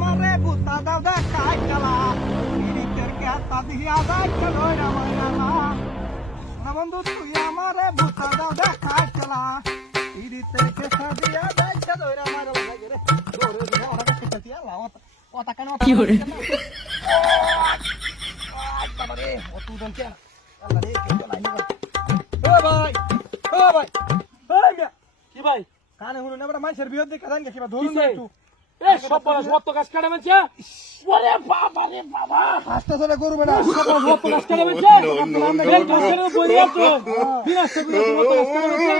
আমারে বুতা দাও দেখাই খেলা পিড়িতের কেতা দিয়া যাইছে লইরা মাইনালা না বন্ধু তুই আমারে বুতা দাও দেখাই খেলা পিড়িতের কেতা দিয়া যাইছে লইরা মাইনালা রে দৌড়ে দিও ওরা কেতা দিয়া লাও ওটা কেন কি করে বাবা রে ও তুই দন কে আল্লাহ রে কে লাইন ও ভাই এই মিয়া কি ভাই কানে হুনো না বড় মানুষের বিরুদ্ধে কাদান কে কিবা ধরুন না একটু এ সব বড় সব তো গাছ কাটে মানছে ওরে বাবা রে বাবা হাসতে ধরে গরু বেটা সব সব তো গাছ কাটে মানছে এই গাছের বই আছে বিনাশে বিনাশে মত গাছ কাটে মানছে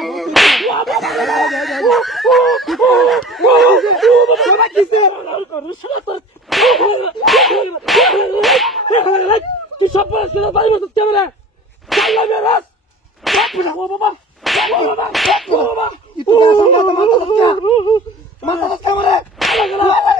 সবাই কিসে তুই সব বড় ছেলে বাড়ি মত ক্যামেরা চাইলা মেরাস বাবা বাবা বাবা ইতু কেন সঙ্গে তো মাথা দস্কা মারে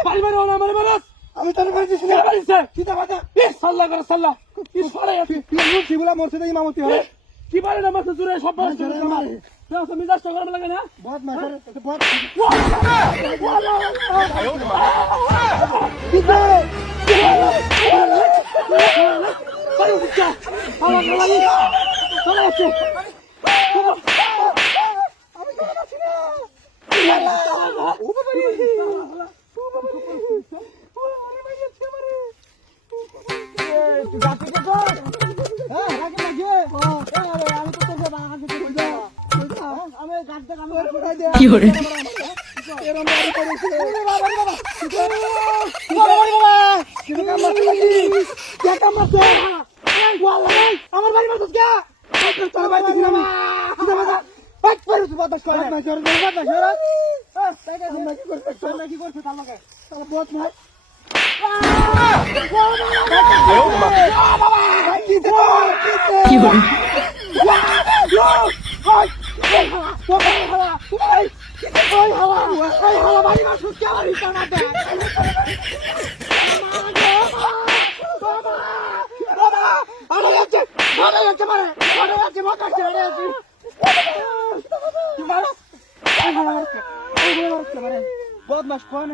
বাড়ি মারে ওনা মারে মারাস আমি তোর করে দিছি না বাড়িছে কিতা বাতা এ সাল্লাহ করে সাল্লাহ কি সরে আছে তুই শিবুলা মরছে না ইমামতি হয় কি বারে না মাথা জুড়ে সব বড় ছেলে মারে তুই মিজাজ তো গরম লাগে না বহুত মারে এটা বহুত কি করে আমার বাড়ি মারছিস কে তোর বাড়ি দিছি না আমি বাট করে তুই বাতাস করে না জোর জোর বাতাস রে আমরা কি করতে তোমরা কি করতে তার লগে তাহলে বহুত ভাই কি করে বদমাস কোন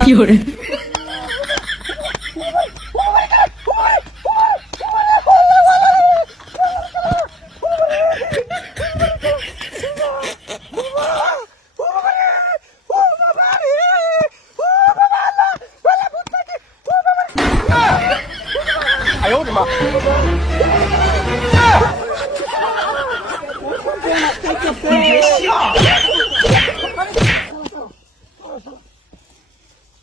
কি করে哎呦我的妈！ 你别笑。